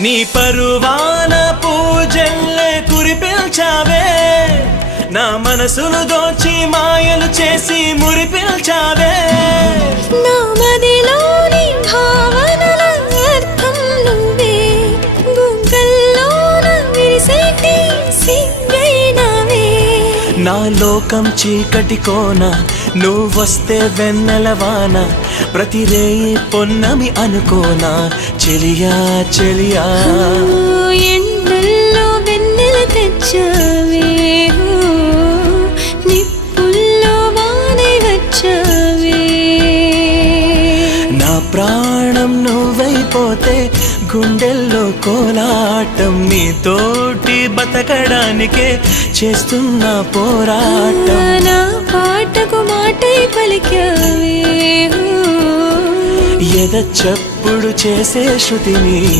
నీ పరువాన పూజల్లే కురిపిల్చావే, నా మనసును దోచి మాయలు చేసి మురిపిల్చావే. నా మదిలోని భావనల అర్థం నువ్వే, బుగ్గల్లోన విరిసేటి సిగ్గైనవే. నా లోకం చీకటి కోన, నువ్వొస్తే వెన్నెలవాన, ప్రతి రేయి పొన్నమి అనుకోనా చెలియా చెలియా. ఎండల్లో వెన్నెల తెచ్చావే, నిప్పుల్లో వానై వచ్చావే. నా ప్రాణం నువ్వైపోతే గుండెల్లో కోలాటం, నీతోటి బతకడానికే చేస్తున్న పోరాటం. నా పాటకు మాటై పలికావే, ఎద చప్పుడు చేసే శృతిని